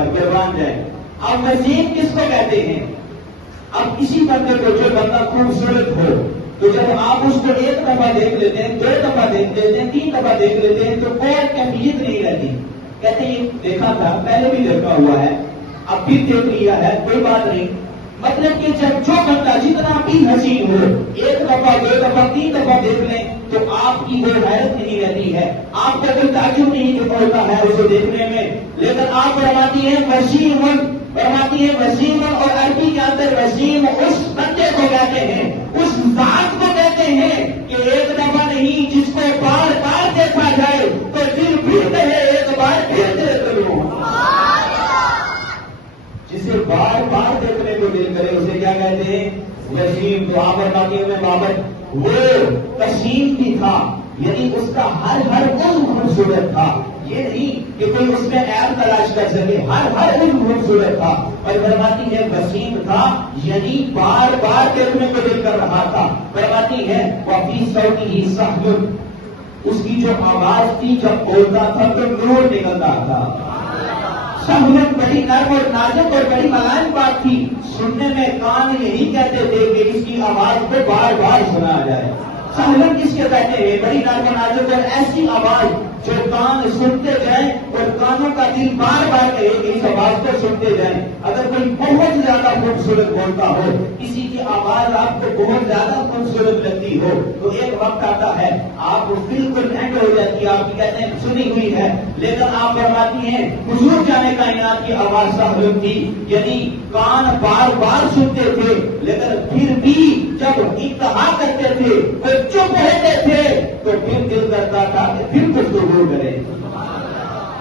اکبر، قربان جائے۔ اب وسیم کس کو کہتے ہیں؟ اب کسی بندے کو جو بندہ خوبصورت ہو تو جب آپ اس کو ایک دفعہ دیکھ لیتے ہیں، 2 دفعہ دیکھ لیتے ہیں، 3 دفعہ دیکھ لیتے ہیں تو کوئی کیفیت نہیں رہتی۔ کہتے ہیں دیکھا تھا، پہلے بھی دیکھا ہوا ہے، اب بھی دیکھ لیا ہے، کوئی بات نہیں۔ مطلب کہ جب جو بندہ جتنا بھی حسین ہو، 1 دفعہ 2 دفعہ 3 دفعہ دیکھ لیں تو آپ کی وہ حیرت نہیں رہتی ہے، آپ کا کوئی تعجب نہیں ہوتا ہے اسے دیکھنے میں۔ لیکن آپ فرماتی ہیں وسیم، فرماتی ہیں وسیم، اور عربی کے اندر وسیم اس بندے کو کہتے ہیں، اس ذات کو کہتے ہیں کہ ایک دفعہ نہیں، جس کو بار بار دیکھا جائے تو دل بھی کہے ایک بار پھر دیکھ لوں۔ جسے بار بار دیکھنے کو دل کرے اسے کیا کہتے ہیں؟ وسیم۔ تو آپ فرماتی ہیں بابت وہ کشیم بھی تھا، یعنی اس کا ہر عضو خوبصورت تھا، یہ نہیں کہ کوئی اس میں عیب تلاش کر سکے، ہر عضو خوبصورت تھا۔ اور فرماتی ہے وسیم تھا، یعنی بار بار دیکھنے کو دل کر رہا تھا۔ فرماتی ہے وفی صوتہ سحر، اس کی جو آواز تھی جب بولتا تھا تو نور نکلتا تھا۔ سہولت بڑی نرم اور نازک اور بڑی ملائم بات تھی، سننے میں کان یہی کہتے تھے کہ اس کی آواز کو بار بار سنا جائے۔ سہولت کس کے کہتے ہیں؟ بڑی نرم و نازک اور ایسی آواز جو کان سنتے جائیں اور کانوں کا دل بار بار کہے کہ اس آواز کو سنتے جائیں۔ اگر کوئی بہت زیادہ خوبصورت بولتا ہو، کسی کی آواز آپ کو بہت زیادہ خوبصورت لگتی ہو تو ایک وقت آتا ہے آپ کو بالکل اینڈ ہو جاتی ہے، آپ کی کہتے ہیں سنی ہوئی ہے، لیکن آپ فرماتی ہیں حضور جانے کائنات کی آواز سہولت تھی، یعنی کان بار بار سنتے تھے لیکن پھر بھی جب انتہا کرتے تھے وہ چپ رہتے تھے تو پھر دل کرتا تھا کہ پھر گفتگو کرے۔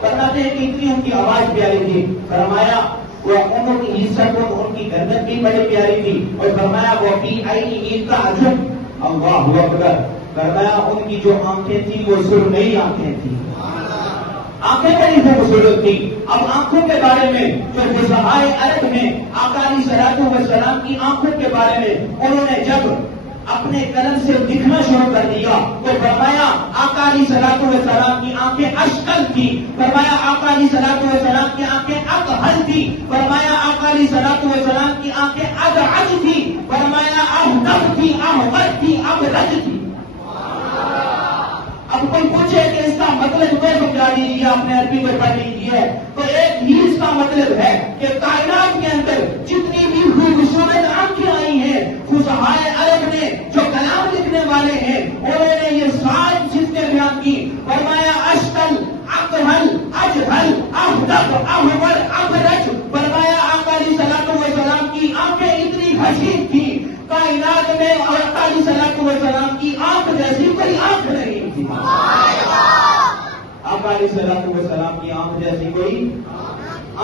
فرماتے ہیں کہ اتنی ان کی آواز پیاری تھی، فرمایا وہ ان کی عزت ان کی گردن بھی بڑی پیاری تھی، اور فرمایا وہ فی عینہ تعجب، اللہ اکبر، فرمایا ان کی جو آنکھیں تھیں وہ سرمئی آنکھیں تھیں، آنکھیں بڑی خوبصورت تھی۔ اب آنکھوں کے بارے میں جو فصحائے عرب میں آقا علیہ الصلوۃ والسلام کی آنکھوں کے بارے میں انہوں نے جب اپنے قلم سے لکھنا شروع کر دیا تو فرمایا آقا علیہ الصلوۃ والسلام کی آنکھیں اشکل تھی، فرمایا آقا علیہ الصلوۃ والسلام کی آنکھیں اقحل تھی، فرمایا آقا علیہ الصلوۃ والسلام کی آنکھیں ادعج تھی، فرمایا احدب تھی، احمد تھی، ابرج تھی۔ اب کوئی پوچھے کہ اس کا مطلب میں سمجھا دیجیے، آپ نے عربی میں پڑھ لیجیے، تو ایک ہی اس کا مطلب ہے کہ کائنات کے اندر جتنی بھی خوبصورت آنکھیں آئی ہیں، فصحائے عرب نے جو کلام لکھنے والے ہیں انہوں نے یہ ساری چیزیں بیان کی، فرمایا اشکل، اقحل، اجہل، احدب، احمر، ابرج، فرمایا آقا علیہ الصلوۃ والسلام کی آنکھیں اتنی حسین تھی، کائنات میں آقا علیہ الصلوۃ والسلام کی آنکھ جیسی کوئی آنکھ نہیں تھی۔ آقا علیہ الصلوۃ والسلام کی آنکھ جیسی کوئی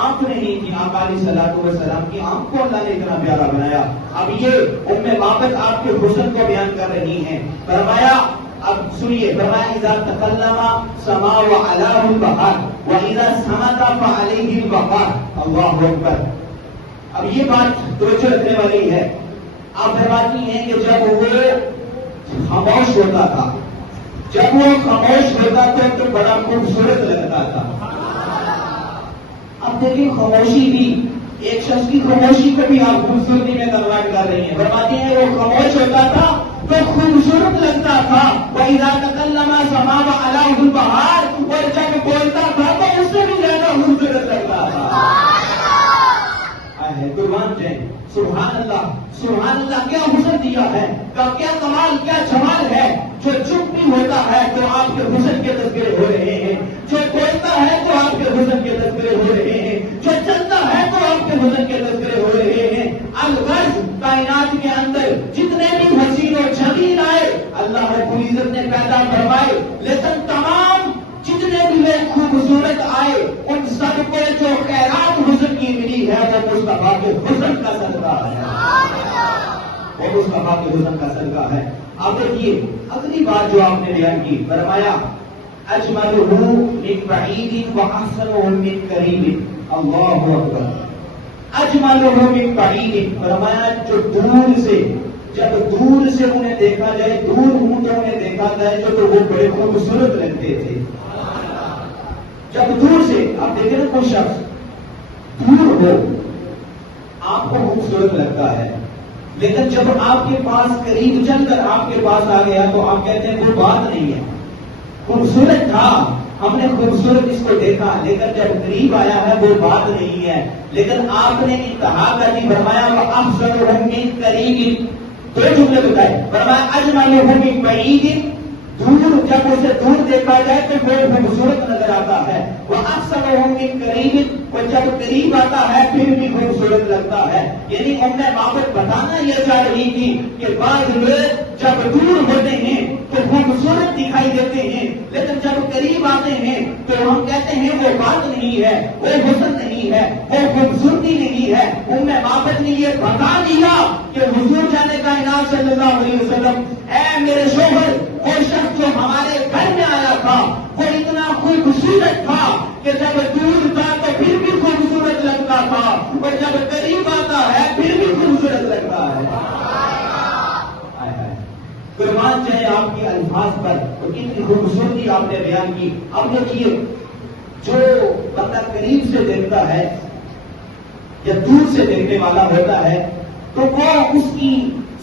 آنکھ نہیں تھی۔ آقا علیہ الصلوۃ والسلام کی آنکھ کو اللہ نے اتنا پیارا بنایا۔ اب یہ ام بابت آپ کے حسن کو بیان کر رہی ہیں، فرمایا اب سنیے، فرمایا اذا تکلم سما وعلاه البحر واذا سمت فعليه البحر، اللہ اکبر۔ اب یہ بات توجہ رکھنے والی ہے، آپ فرماتی ہیں کہ جب وہ خاموش ہوتا تھا، جب وہ خاموش ہوتا تھا تو بڑا خوبصورت لگتا تھا۔ اب دیکھیں خاموشی بھی، ایک شخص کی خاموشی کو بھی آپ خوبصورتی میں کنورٹ کر رہی ہیں۔ فرماتی ہیں وہ خاموش ہوتا تھا تو خوبصورت لگتا تھا، وَإِذَا تَكَلَّمَ سَمَا وَعَلَاهُ الْبَحَارُ، اور جب بولتا تھا تو اس سے بھی زیادہ خوبصورت لگتا تھا۔ قربان جائیں، سبحان اللہ، سبحان اللہ، کیا حسن دیا ہے، کیا کمال، کیا جمال ہے۔ جو چپ بھی ہوتا ہے تو آپ کے حسن کے تذکرے ہو رہے ہیں، جو بولتا ہے تو آپ کے حسن کے تذکرے ہو رہے ہیں، جو چلتا ہے تو آپ کے حسن کے تذکرے ہو رہے ہیں۔ الغرض کائنات کے اندر جتنے بھی حسین و جمیل آئے اللہ رب العزت نے پیدا فرمائے، لیکن تمام جتنے بھی لوگ خوبصورت آئے ان سب کو جو خیرات حسن کی ملی ہے وہ مصطفیٰ کے حسن کا صدقہ ہے، وہ مصطفیٰ کے حسن کا صدقہ ہے۔ اب دیکھیے اگلی بات جو آپ نے بیان کی، فرمایا اجملہ من بعید واحسنہ من قریب، اللہ اکبر۔ اجملہ من بعید، فرمایا جو دور سے، جب دور سے انہیں دیکھا جائے، دور اونٹوں انہیں دیکھا جائے تو وہ بڑے خوبصورت لگتے تھے۔ جب دور سے آپ دیکھیں نا کوئی شخص ہو آپ کو خوبصورت لگتا ہے، لیکن جب آپ کے پاس قریب چل کر آپ کے پاس آ گیا تو آپ کہتے ہیں وہ بات نہیں ہے، خوبصورت تھا، ہم نے خوبصورت اس کو دیکھا، لیکن جب قریب آیا ہے وہ بات نہیں ہے۔ لیکن آپ نے انتہا کر دی، فرمایا وَأَحْسَنُهُم مِّن قَرِيبٍ، دو جملے بتائے، فرمایا أَجْمَلُهُم مِّن بَعِيدٍ، دور جب اسے دور دیکھا جائے تو وہ خوبصورت نظر آتا ہے، وَأَحْسَنُهُم مِّن قَرِيبٍ، اور جب قریب آتا ہے پھر بھی خوبصورت لگتا ہے۔ یعنی ام مابت بتانا یہ چاہ رہی تھی کہ بعض لوگ جب دور ہوتے ہیں تو خوبصورت دکھائی دیتے ہیں، لیکن جب قریب آتے ہیں تو ہم کہتے ہیں وہ بات نہیں ہے، وہ حسن نہیں ہے، وہ خوبصورتی نہیں ہے۔ ام مابت نے یہ بتا دیا کہ حضور جانے کائنات صلی اللہ علیہ وسلم، اے میرے شوہر، وہ شخص جو ہمارے گھر میں آیا تھا وہ اتنا خوبصورت تھا کہ جب دور تھا تو پھر بھی خوبصورت لگتا تھا، اور جب قریب آتا ہے پھر بھی خوبصورت لگتا ہے۔ قربان جائے آپ کے الفاظ پر، اور اتنی خوبصورتی آپ نے بیان کی۔ اب دیکھیے، جو بندہ قریب سے دیکھتا ہے یا دور سے دیکھنے والا ہوتا ہے تو وہ اس کی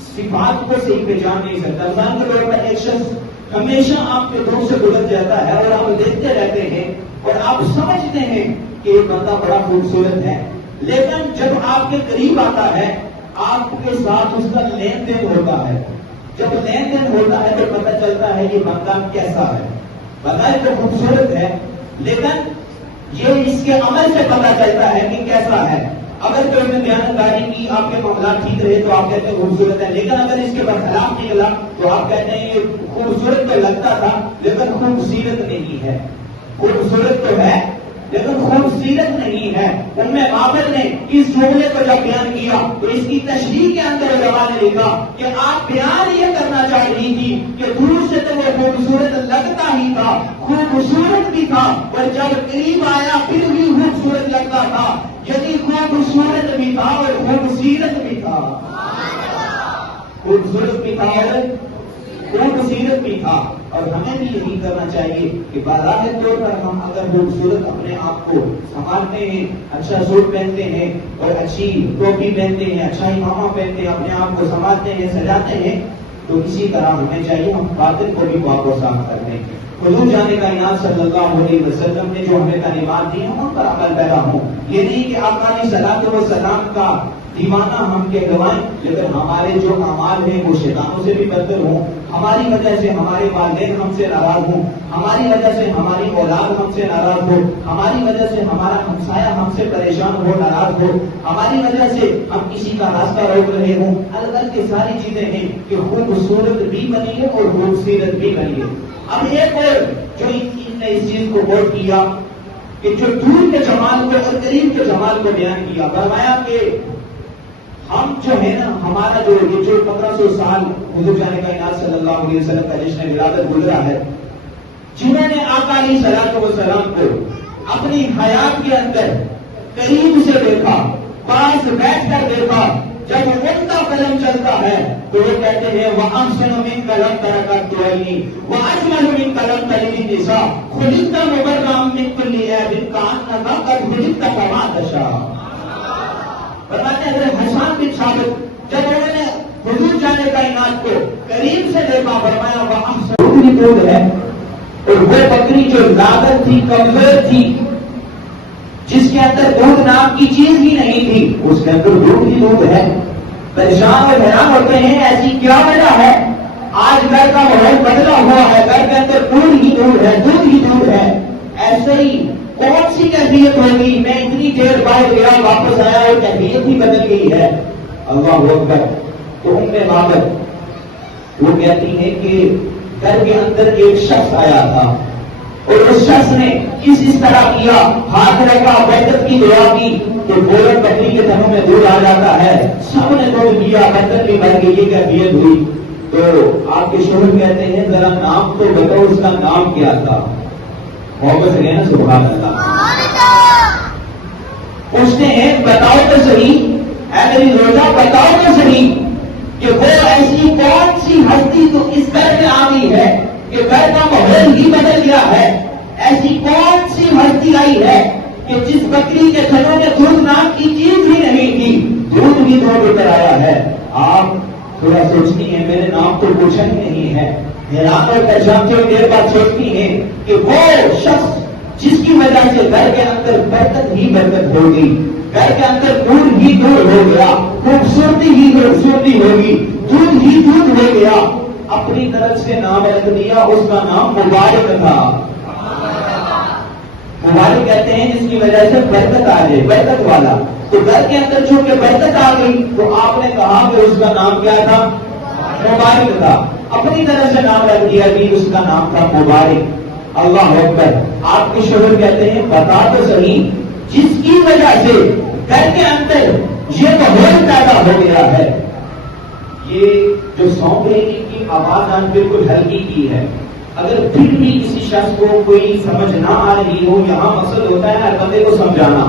صفات کو صحیح پہچان نہیں سکتا۔ مثال کے طور پر ایک شخص ہمیشہ آپ کے دور سے گزر جاتا ہے اور آپ دیکھتے رہتے ہیں اور آپ سمجھتے ہیں کہ یہ بندہ بڑا خوبصورت ہے، لیکن جب آپ کے قریب آتا ہے آپ کے ساتھ اس کا لین دین ہوتا ہے، جب لین دین ہوتا ہے تو پتہ چلتا ہے یہ بندہ کیسا ہے۔ بظاہر تو خوبصورت ہے، لیکن یہ اس کے عمل سے پتہ چلتا ہے کہ کیسا ہے۔ اگر کوئی میں بیانکاری کی آپ کے معاملات ٹھیک رہے تو آپ کہتے ہیں خوبصورت ہے، لیکن اگر اس کے برخلاف نکلا تو آپ کہتے ہیں یہ خوبصورت تو لگتا تھا لیکن خوبصورت نہیں ہے، خوبصورت تو ہے لیکن خوبصورت نہیں ہے۔ ام مابت نے اس جملے کو جب بیان کیا تو اس کی تشریح کے اندر علماء نے لکھا کہ آپ بیان یہ کرنا چاہ رہی تھی کہ دور سے تو وہ خوبصورت لگتا ہی تھا، خوبصورت بھی تھا، اور جب قریب آیا پھر بھی خوبصورت لگتا تھا، یعنی خوبصورت بھی تھا اور خوبصورت بھی تھا، خوبصورت بھی تھا اور خوبصورت بھی تھا۔ اور ہمیں بھی یہی کرنا چاہیے کہ بظاہر طور پر ہم اگر خوبصورت اپنے آپ کو سنبھالتے ہیں، اچھا سوٹ پہنتے ہیں اور اچھی ٹوپی پہنتے ہیں، اچھا امامہ پہنتے ہیں، اپنے آپ کو سنبھالتے ہیں، سجاتے ہیں، تو اسی طرح ہمیں چاہیے ہم باطن کو بھی پاک و صاف کر دیں۔ حضور جانے کائنات صلی اللہ علیہ وسلم نے جو ہمیں تعلیمات دی ہیں ان پر عمل پیدا ہوں۔ یہ نہیں کہ آقا علیہ الصلوۃ والسلام کا دیوانہ ہم کے گوائیں، لیکن ہمارے جو اعمال ہیں وہ شیطانوں سے بھی بدتر ہوں، ہماری وجہ سے ہمارے والدین ہم سے ناراض ہوں، ہماری وجہ سے ہماری اولاد ہم سے ناراض ہو، ہماری وجہ سے ہمارا ہمسایہ ہم سے پریشان ہو، ناراض ہو، ہماری وجہ سے ہم کسی کا راستہ روک رہے ہوں۔ الگ یہ ساری چیزیں ہیں کہ خوبصورت بھی بنی ہے اور خوبصورت بھی بنی ہے۔ اب ایک اور جو ان نے اس چیز کو غور کیا کہ جو دور کے جمال کو اور قریب کے جمال کو بیان کیا، فرمایا کہ ہم جو ہے نا، ہمارا جو 1500 سال حضور جانے کائنات صلی اللہ علیہ وسلم کا جشن ولادت گزرا ہے، جنہوں نے آقا علیہ الصلوۃ والسلام کو اپنی حیات کے اندر قریب سے دیکھا، پاس بیٹھ کر دیکھا، جب ان کا قلم چلتا ہے تو وہ کہتے ہیں وَأَحْسَنُ مِنْكَ لَمْ تَرَكَ الدُّعَيْنِ وَأَجْمَلُ مِنْكَ لَمْ تَلِدِ النِّسَاءُ خُلِقْتَ مُبَرَّأً مِنْ كُلِّ عَيْبٍ كَأَنَّكَ قَدْ خُلِقْتَ كَمَا تَشَاءُ۔ فرماتے ہیں حضرت حسان بن ثابت جب انہوں نے حضور جانے کائنات کو قریب سے دیکھا، فرمایا وَأَحْسَنُ بکری دودھ ہے، اور وہ بکری جو لاغر تھی، کمزور تھی، جس کے اندر دودھ نام کی چیز ہی نہیں تھی، اس کے اندر دودھ ہی دودھ ہے۔ پریشان اور حیران ہوتے ہیں ایسی کیا وجہ ہے؟ آج گھر کا ماحول بدلا ہوا ہے، گھر کے اندر دودھ ہی دودھ ہے، دودھ ہی دودھ ہے، ایسے ہی کون سی کیفیت ہوگی؟ میں اتنی دیر بعد گیا، واپس آیا اور کیفیت ہی بدل گئی ہے۔ اللہ اکبر۔ تو ام مابت وہ کہتی ہے کہ گھر کے اندر ایک شخص آیا تھا اور اس شخص نے اس طرح کیا، ہاتھ رکھا، برکت کی دعا کی تو فوراً بکری کے تھنوں میں دودھ آ جاتا ہے، سب نے دودھ کیا، برکت بھی بڑھ گئی، یہ کیفیت ہوئی۔ تو آپ کے شوہر کہتے ہیں ذرا نام تو بتاؤ، اس کا نام کیا تھا؟ محبت سے کہنا سبحان اللہ۔ پوچھتے ہیں بتاؤ تو صحیح، اے میری روزہ بتاؤ تو صحیح کہ وہ ایسی کون سی ہستی تو اس گھر میں آ گئی ہے کہ گھر کا ماحول ہی بدل گیا ہے؟ ایسی کون سی ہستی آئی ہے کہ جس بکری کے تھنوں میں دودھ نام کی تھوڑا سوچتی ہیں میرے نام تو پوچھا ہی نہیں ہے، حیران اور پریشان سے دیر بعد سوچتی ہیں کہ وہ شخص جس کی وجہ سے گھر کے اندر برکت ہی برکت ہو گئی، گھر کے اندر دودھ ہی دودھ ہو گیا، خوبصورتی ہی خوبصورتی ہوگی، دودھ ہی دودھ ہو گیا، اپنی طرف سے نام رکھ دیا، اس کا نام مبارک تھا۔ مبارک کہتے ہیں جس کی وجہ سے برکت آ جائے، برکت والا۔ تو گھر کے اندر چونکہ برکت آ گئی تو آپ نے کہا کہ اس کا نام کیا تھا؟ مبارک تھا۔ اپنی طرف سے نام رکھ دیا کہ اس کا نام تھا مبارک۔ اللہ اکبر۔ آپ کے شوہر کہتے ہیں بتا تو صحیح، جس کی وجہ سے گھر کے اندر یہ ماحول پیدا ہو گیا ہے۔ یہ جو سونگ رہی کی آواز آج بالکل ہلکی کی ہے، اگر پھر بھی کسی شخص کو کوئی سمجھ نہ آ رہی ہو، یہاں مقصد ہوتا ہے ہر بندے کو سمجھانا۔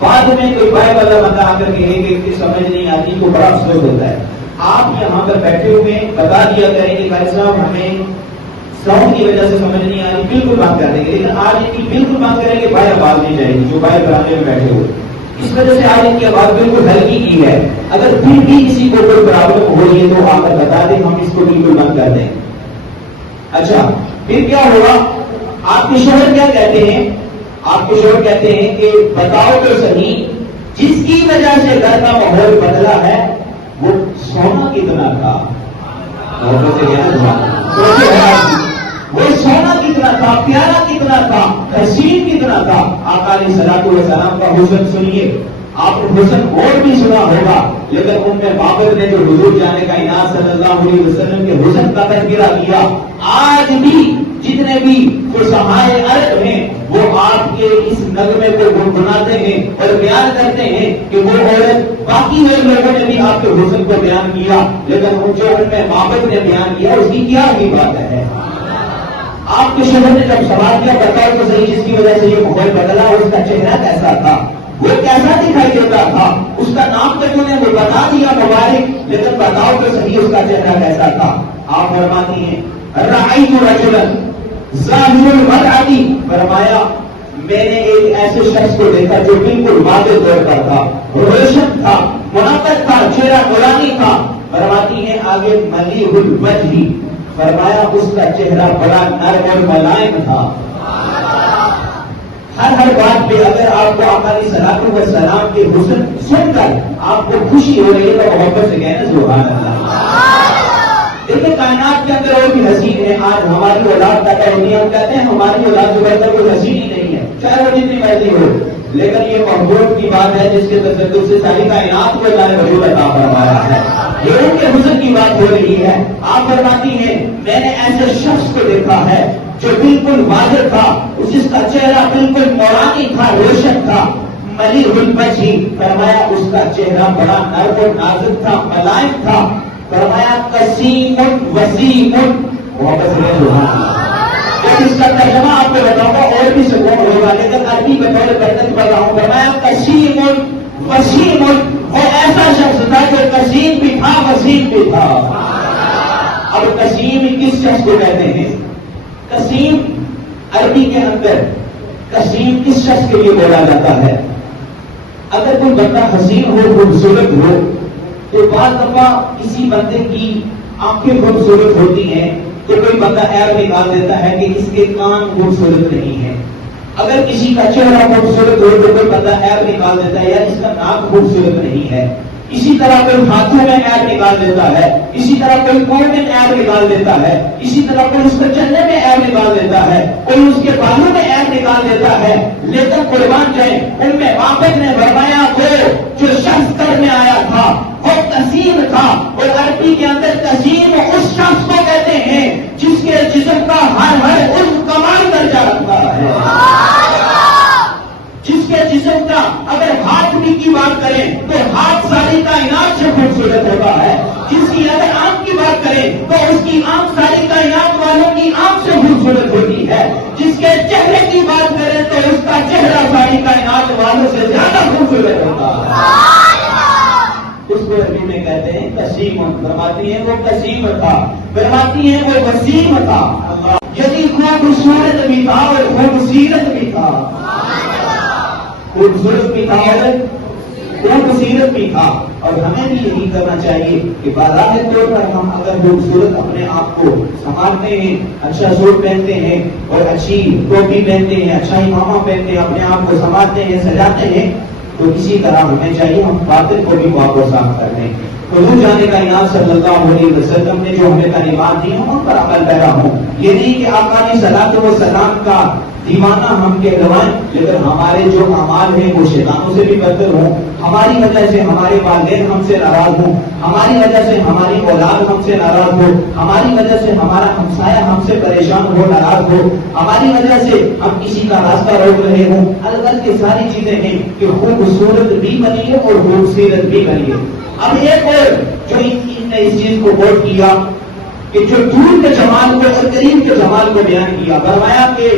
بعد میں کوئی بھائی والا بندہ آ کر کہے کہ اس کی سمجھ نہیں آتی تو بڑا افسوس ہوتا ہے۔ آپ یہاں پر بیٹھے ہوئے بتا دیا کریں کہ بھائی صاحب ہمیں ساؤنڈ کی وجہ سے سمجھ نہیں آ رہی، بالکل بند کر دیں گے، لیکن آج ان کی بالکل بند کریں گے، بھائی آواز نہیں جائے گی جو بھائی برانے میں بیٹھے ہوئے۔ اس وجہ سے آج ان کی آواز بالکل ہلکی کی ہے۔ اگر پھر بھی کسی کو کوئی پرابلم ہو رہی ہے تو آ کر بتا دیں، ہم اس کو بالکل بند کر دیں۔ اچھا پھر کیا ہوگا؟ آپ کے شوہر کیا کہتے ہیں؟ آپ کے شوہر کہتے ہیں کہ بتاؤ تو صحیح، جس کی وجہ سے گھر کا ماحول بدلا ہے وہ سونا کتنا تھا؟ وہ سونا کتنا تھا، پیارا کتنا تھا، حسین کتنا تھا؟ آقا علیہ الصلوۃ والسلام کا حسن سنیے۔ آپ نے حسن اور بھی سنا ہوگا، لیکن ان میں بابر نے جو حضور جانے کائنات صلی اللہ علیہ وسلم کے حسن کا تذکرہ کیا، آج بھی جتنے بھی فصحائے عرب ہیں وہ آپ کے اس نغمے کو گنگناتے ہیں اور بیان کرتے ہیں کہ وہ عورت، باقی لوگوں نے بھی آپ کے حسن کو بیان کیا، لیکن جو ان میں بابر نے بیان کیا اس کی کیا ہی بات ہے۔ آپ کے شوہر نے جب سوال کیا بتاؤ تو صحیح، جس کی وجہ سے یہ ماحول بدلا، اس کا چہرہ کیسا تھا، وہ کیسا دکھائی دیتا تھا؟ اس کا نام تو انہوں نے وہ بتا دیا مبارک، لیکن بتاؤ تو صحیح اس کا چہرہ کیسا تھا؟ آپ فرماتی ہیں رأیت رجلا ظاہر المرأة، فرمایا میں نے ایک ایسے شخص کو دیکھا جو بالکل واضح طور پر تھا، روشن تھا، منعقد تھا، چہرہ نورانی تھا۔ فرماتی ہیں آگے ملیح الوجہ، فرمایا اس کا چہرہ بڑا نرم اور ملائم تھا۔ ہر بات پہ اگر آپ کو آقا علیہ الصلوۃ والسلام کے حسن سن کر آپ کو خوشی ہو رہی ہے تو محبت سے کہنا سبحان اللہ۔ دیکھیں کائنات کے اندر اور بھی حسین ہے۔ آج ہماری اولاد کا کہتے ہیں، ہم کہتے ہیں ہماری اولاد جو بہتر کوئی حسین ہی نہیں ہے، چاہے وہ جتنی مرضی ہو، لیکن یہ محبوب کی بات ہے جس کے تصدق سے ساری کائنات کو اللہ نے وجود عطا فرمایا ہے۔ یہ ان کے حسن کی بات ہو رہی ہے۔ آپ فرماتی ہیں میں نے ایسے شخص کو دیکھا ہے جو بالکل واضح تھا، جس کا چہرہ بالکل نورانی تھا، روشن تھا، ملیح الوجہ، فرمایا اس کا چہرہ بڑا نرم و نازک تھا، ملائم تھا، فرمایا قسیم وسیم، محبت سے سبحان اللہ۔ اس کا ترجمہ آپ کو بتاؤں گا اور بھی سکون ہوگا، لیکن عربی بطور برکت پڑھ رہا ہوں۔ فرمایا قسیم وسیم، وہ ایسا شخص تھا جو قسیم بھی تھا، وسیم بھی تھا۔ اب قسیم کس شخص کو کہتے ہیں؟ قسیم عربی کے اندر قسیم کس شخص کے لیے بولا جاتا ہے؟ اگر کوئی بندہ حسین ہو، خوبصورت ہو، تو بعض دفعہ کسی بندے کی آنکھیں خوبصورت ہوتی ہیں تو کوئی بندہ عیب نکال دیتا ہے کہ اس کے کان خوبصورت نہیں ہے۔ اگر کسی کا چہرہ خوبصورت ہو تو کوئی بندہ عیب نکال دیتا ہے یا اس کا ناک خوبصورت نہیں ہے۔ اسی طرح کوئی ہاتھوں میں عیب نکال دیتا ہے، اسی طرح کوئی پاؤں میں عیب نکال دیتا ہے، اسی طرح کوئی اس کے چلنے میں عیب نکال دیتا ہے، کوئی اس کے بالوں میں عیب نکال دیتا ہے، لیکن قربان جائے ان میں واقف نے فرمایا وہ جو شخص کرنے آیا تھا وہ قسیم تھا۔ اور عربی کے اندر قسیم اس شخص کو کہتے ہیں جس کے جسم کا ہر عضو کمال درجہ رکھتا ہے، جس کے جسم کا اگر ہاتھ بھی کی بات کریں تو ہاتھ ساری کائنات سے خوبصورت ہوتا ہے، جس کی اگر آنکھ کی بات کریں تو اس کی آنکھ ساری کائنات والوں کی آنکھ سے خوبصورت ہوتی ہے، جس کے چہرے کی بات کریں تو اس کا چہرہ ساری کائنات والوں سے زیادہ خوبصورت ہوتا ہے۔ اس کو عربی میں کہتے ہیں قسیم، فرماتی ہیں وہ قسیم تھا، فرماتی ہیں وہ وسیم تھا۔ یعنی خوبصورت بھی تھا اور خوبصیرت بھی تھا، خوبصورت بھی تھا اور خوبصورت سیرت بھی تھا. اور ہمیں بھی یہی کرنا چاہیے کہ بظاہر طور پر ہم اگر خوبصورت اپنے آپ کو سنبھالتے ہیں، اچھا سوٹ پہنتے ہیں اور اچھی ٹوپی پہنتے ہیں، اچھا امامہ پہنتے ہیں، اپنے آپ کو سنبھالتے ہیں، سجاتے ہیں، تو اسی طرح ہمیں چاہیے ہم باطن کو بھی پاک و صاف کر دیں. حضور جانے کا انعام صلی اللہ علیہ وسلم نے جو ہمیں تعلیمات دی ہیں ان پر عمل پیرا ہوں. یہ نہیں کہ آقا علیہ صلاۃ و سلام کا دیوانہ ہم کہلوائیں، لیکن ہمارے جو اعمال ہیں وہ شیطانوں سے بھی بدتر ہوں، ہماری وجہ سے ہمارے والدین ہم سے ناراض ہوں، ہماری وجہ سے ہماری اولاد ہم سے ناراض ہو، ہماری وجہ سے ہمارا ہمسایہ ہم سے پریشان ہو، ناراض ہو، ہماری وجہ سے ہم کسی کا راستہ روک رہے ہوں. الگ یہ ساری چیزیں ہیں کہ خوبصورت بھی بنی ہے اور خوبصورت بھی بنی ہے. اب ایک اور جو ان نے اس چیز کو غور کیا کہ جو دور کے جمال کو اور قریب کے جمال کو بیان کیا، فرمایا کہ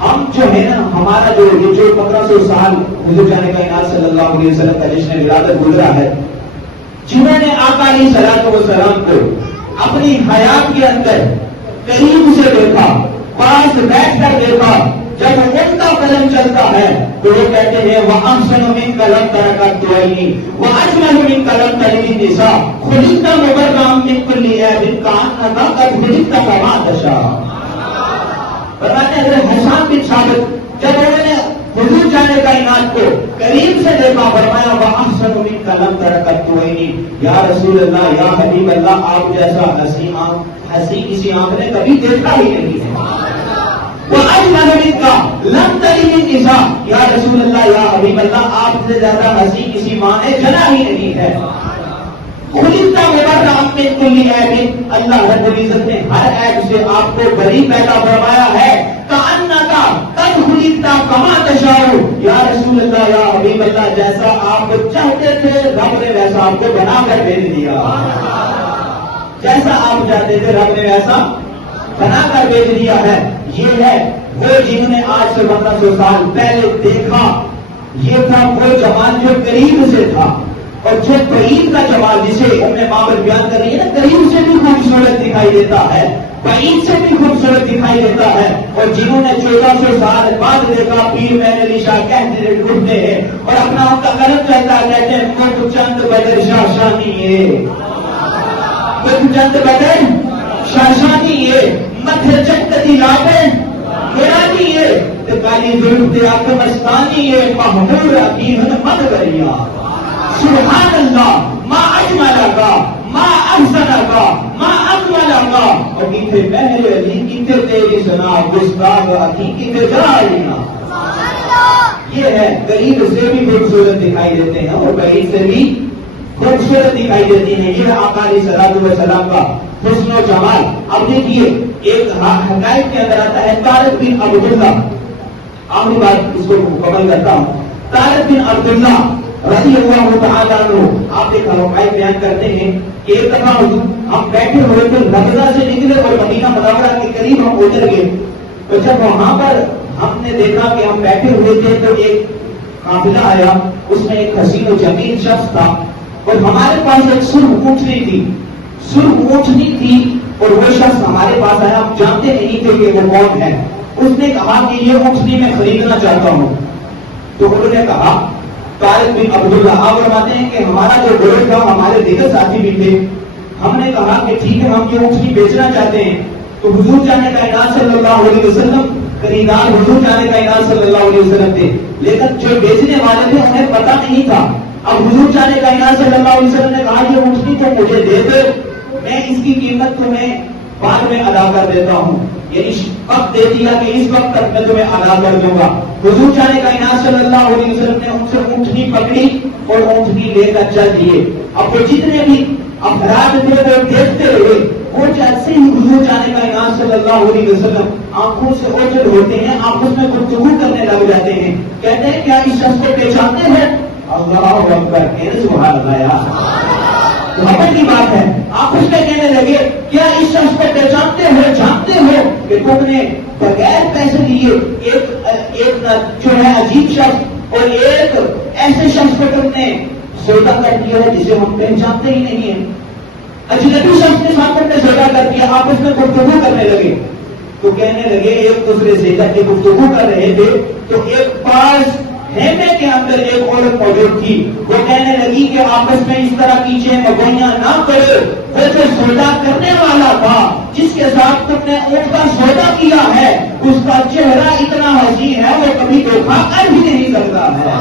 ہم جو ہے نا ہمارا جو 1500 سال حضور جانے کا انعام صلی اللہ علیہ وسلم کا جشن ولادت گزرا ہے، جنہوں نے آقا علیہ صلاۃ والسلام کو اپنی حیات کے اندر قریب سے دیکھا، پاس بیٹھ کر دیکھا، جب ان کا قدم چلتا ہے تو وہ کہتے ہیں وَأَحْسَنُ مِنْكَ لَمْ تَرَكَ الدُّعَيْنِ وَأَجْمَلُ مِنْكَ لَمْ تَلِدِ النِّسَاءُ خُلِقْتَ مُبَرَّأً مِنْ كُلِّ عَيْبٍ كَأَنَّكَ قَدْ خُلِقْتَ كَمَا تَشَاءُ. فرماتے ہیں حضرت حسان بن ثابت جب انہوں نے حضور جانے کا انعام کو قریب سے دیکھا، فرمایا وَأَحْسَنُ مِنْكَ لَمْ تَرَكَ الدُّعَيْنِ، یا رسول اللہ، یا حبیب اللہ، آپ جیسا ہنسی کسی آنکھ نے کبھی دیکھا ہی نہیں ہے. وَأَجْمَلُ مِنْكَ لَمْ تَلِدِ النِّسَاءُ، یا رسول اللہ، یا حبیب اللہ، آپ سے زیادہ ہنسی کسی ماں نے جنا ہی نہیں ہے. خُلِقْتَ مُبَرَّأً مِنْ كُلِّ عَيْبٍ، اللہ رب العزت نے ہر عیب سے آپ کو بری پیدا فرمایا ہے. كَأَنَّكَ قَدْ خُلِقْتَ كَمَا تَشَاءُ، یا رسول اللہ، یا حبیب اللہ، جیسا آپ چاہتے تھے رب نے ویسا آپ کو بنا کر بھیج دیا. جیسا آپ چاہتے تھے رب نے ویسا بنا کر بھیج دیا ہے. یہ ہے وہ جنہوں نے آج سے 1500 سال پہلے دیکھا. یہ تھا وہ جمال جو قریب سے تھا، اور جو قریب کا جمال جسے بابر بیان کر رہی ہے نا، قریب سے بھی خوبصورت دکھائی دیتا ہے، بعید سے بھی خوبصورت دکھائی دیتا ہے. اور جنہوں نے 1400 سال بعد دیکھا، پیر مین علی شاہ کہتے اٹھتے ہیں اور اپنا ان کا قلم چلتا ہے، کہتے ہیں مجھ چند بدر شاشانی، مجھ چند بدر شاشانی، مدھر چکتی لاپیں میرا نہیں ہے، کالی ظلم تے آکھ مستانی ہے، محمود عقیم مد بریا. سبحان اللہ، ما اجملہ کا، ما احسنہ کا، ما اکملہ کا. اور کتے محل علی کتے تیری سنا گستاخ عقی کتے جائینا. یہ ہے قریب سے بھی خوبصورت دکھائی دیتے ہیں اور بعید سے بھی خوبصورت دکھائی دیتی ہیں. یہ آقا علیہ الصلوۃ والسلام کا حسن و جمال. اب دیکھیے ایک حقائق کے اندر آتا ہے طارق بن عبداللہ، آخری بات اس کو مکمل کرتا ہوں. طارق بن عبداللہ رضی اللہ تعالیٰ عنہ، آپ ایک حقائق بیان کرتے ہیں کہ ایک دفعہ ہم بیٹھے ہوئے تھے، رضا سے نکلے اور مدینہ منورہ کے قریب ہم اتر گئے. تو جب وہاں پر ہم نے دیکھا کہ ہم بیٹھے ہوئے تھے تو ایک قافلہ آیا، اس میں ایک حسین و جمیل شخص تھا اور ہمارے پاس ایک سرخ اونٹنی تھی. سرخ اونٹنی تھی اور وہ شخص ہمارے پاس آیا، ہم جانتے نہیں تھے کہ وہ کون ہے. اس نے کہا کہ یہ اونٹنی میں خریدنا چاہتا ہوں. تو انہوں نے کہا طارق بن عبداللہ، آپ فرماتے ہیں کہ ہمارا جو گروہ تھا، ہمارے دیگر ساتھی بھی تھے، ہم نے کہا کہ ٹھیک ہے ہم یہ اونٹنی بیچنا چاہتے ہیں. تو حضور جانے کا انعام صلی اللہ علیہ وسلم خریدار حضور جانے کا انعام صلی اللہ علیہ وسلم تھے، لیکن جو بیچنے والے تھے انہیں پتہ نہیں تھا. اب حضور جانے کا انعام صلی اللہ علیہ وسلم نے کہا یہ اونٹنی تو مجھے دے دے، میں اس کی قیمت تمہیں بعد میں ادا کر دیتا ہوں. یعنی وقت دے دیا کہ اس وقت تک میں تمہیں ادا کر دوں گا. حضور جانے کا انعام صلی اللہ علیہ وسلم نے ان سے اونٹنی پکڑی اور اونٹنی لے کر چل دیے. اب وہ جتنے بھی افراد تھے وہ دیکھتے رہے. وہ جیسے ہی حضور جانے کا انعام صلی اللہ علیہ وسلم آنکھوں سے اوجھل ہوتے ہیں، آپس میں گفتگو کرنے لگ جاتے ہیں. کہتے ہیں کیا اس شخص کو پہچانتے ہیں؟ اللہ اکبر، سبحان اللہ، محبت کی بات ہے. آپ اس میں کہنے لگے کیا اس شخص کو پہچانتے ہو، جانتے ہو کہ تم نے بغیر پیسے لیے ایک جو ہے عجیب شخص اور ایک ایسے شخص کو تم نے سودا کر دیا ہے جسے ہم پہچانتے ہی نہیں ہیں. اجنبی شخص کے ساتھ نے سودا کر دیا. آپ اس میں گفتگو کرنے لگے تو کہنے لگے ایک دوسرے سے جب یہ گفتگو کر رہے تھے تو ایک پاس خیمے کے اندر ایک عورت موجود تھی، وہ کہنے لگی کہ آپس میں اس طرح کی چہمگوئیاں نہ کرو، وہ جو سودا کرنے والا تھا جس کے ساتھ تم نے اونٹ کا سودا کیا ہے اس کا چہرہ اتنا حسین ہے وہ کبھی دھوکہ کر بھی نہیں سکتا ہے۔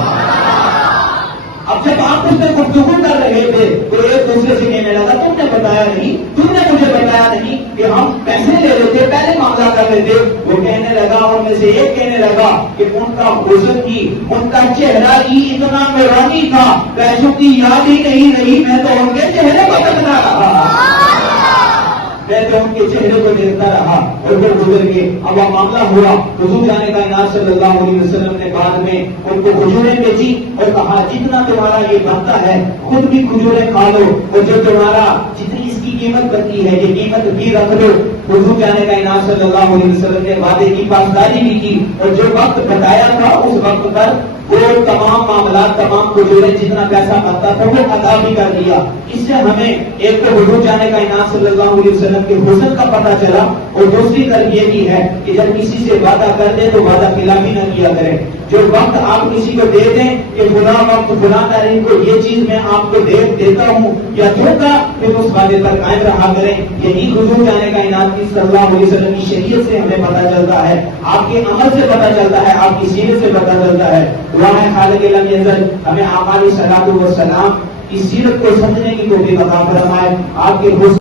اب جب آپ اس میں گفتگو کر رہے تھے تو ایک دوسرے سے کہنے لگا تم نے بتایا نہیں، تم نے مجھے بتایا نہیں کہ ہم پیسے لے رہے تھے، پہلے معاملہ کر رہے تھے۔ وہ کہنے لگا، ان میں سے ایک کہنے لگا کہ ان کا حسن کی، ان کا چہرہ ہی اتنا نورانی تھا، پیسوں کی یاد ہی نہیں رہی، میں تو ان کے چہرے کو دیکھتا رہا، میں تو ان کے چہرے کو دیکھتا رہا اور پھر گزر گئے۔ اب وہ معاملہ ہوا، حضور جانے کائنات صلی اللہ علیہ وسلم نے بعد میں ان کو کھجوریں بیچی اور کہا جتنا تمہارا یہ بنتا ہے خود بھی کھجوریں کھا لو، اور جو تمہارا جتنی اس کی قیمت بنتی ہے یہ قیمت بھی رکھ لو۔ حضور جانے کائنات صلی اللہ علیہ وسلم نے وعدے کی پاسداری بھی کی اور جو وقت بتایا تھا اس وقت پر وہ تمام معاملات، تمام کھجوریں جتنا پیسہ بنتا تھا وہ ادا بھی کر دیا۔ اس سے ہمیں ایک تو حضور جانے کائنات صلی اللہ علیہ وسلم کے حسن کا پتہ چلا، اور دوسری طرف یہ بھی ہے کہ جب کسی سے وعدہ کر دے تو وعدہ خلافی نہ کیا کرے۔ جو وقت آپ کسی کو دے دیں کہ فلاں وقت فلاں تاریخ کو یہ چیز میں آپ کو دیتا ہوں یا دوں گا، پھر اس وعدے پر قائم رہا کریں۔ یہی حضور جانے کائنات کی صلی اللہ علیہ وسلم کی شریعت سے ہمیں پتہ چلتا ہے، آپ کے عمل سے پتہ چلتا ہے، آپ کی سیرت سے پتہ چلتا ہے۔ دعا ہے خالق لم یزل ہمیں آقا علیہ الصلوۃ والسلام کی سیرت کو سمجھنے کی توفیق عطا فرمائے، آپ کے حسن